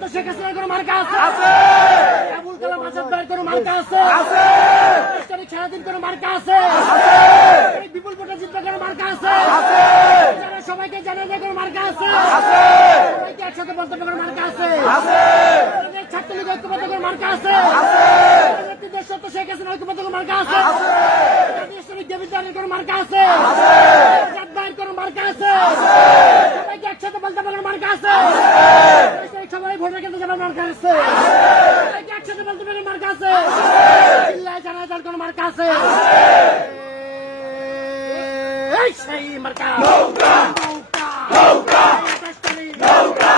তো শেখ হাসিনার কোনো মার্কা আছে? আবুল কালাম আজাদ ভাইয়ের কোনো মার্কা আছে? সারাদিন কোনো মার্কা আছে? বিপুল ভট্টাচার্যের কোনো মার্কা আছে? সবাইকে জানা যায় কোনো মার্কা আছে? সবাইকে একসাথে বলতে কোনো মার্কা আছে? ছাত্রলীগ ঐক্যবদ্ধ কোনো মার্কা আছে? দেশ তো শেখ হাসিনা ঐক্যবদ্ধ কোনো মার্কা আছে? দেবিদ্বারের কোনো মার্কা আছে? আজাদ ভাইয়ের কোনো মার্কা আছে? সবাইকে একসাথে বলতে কোনো মার্কা আছে? সবাই ভোটের কেন্দ্রে যাবার মার্কা আছে? সবাইকে একসাথে বলতে কোনো মার্কা আছে? চিল্লায় জানা যার কোনো মার্কা আছে? সেই মার্কা নৌকা নৌকা নৌকা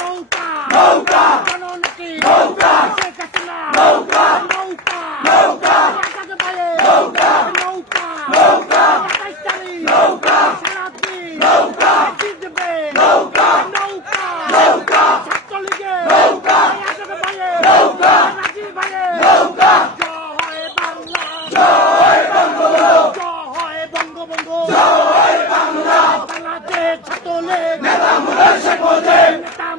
নৌকা নৌকা জননেত্রী নৌকা শেখ হাসিনা নৌকা নৌকা নৌকা নৌকা নৌকা নৌকা নৌকা সারাদিন নৌকা জিতবে নৌকা নৌকা নৌকা ছাত্রলীগের নৌকা নৌকা রাজীব ভাইয়ের নৌকা জয় বাংলা জয় বঙ্গবন্ধু জয় বঙ্গবন্ধু জয় বাংলা বাংলাদেশ ছাত্রলীগ নেতা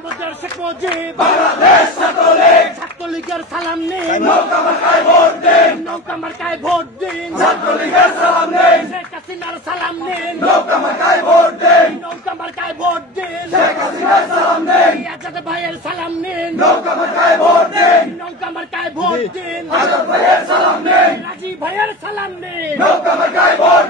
মুদের শেখ মুজিব বাংলাদেশ ছাত্রলীগ ছাত্রলীগের সালাম নিন নৌকা মার্কায় ভোট দিন নৌকা মার্কায় ভোট দিন ছাত্রলীগের সালাম নিন শেখ হাসিনার সালাম নিন নৌকা মার্কায় ভোট দিন নৌকা মার্কায় ভোট দিন শেখ হাসিনার সালাম নিন আজাদ ভাইয়ের সালাম নিন নৌকা মার্কায় ভোট দিন নৌকা মার্কায় ভোট দিন আজাদ ভাইয়ের সালাম নিন রাজীব ভাইয়ের সালাম নিন নৌকা মার্কায় ভোট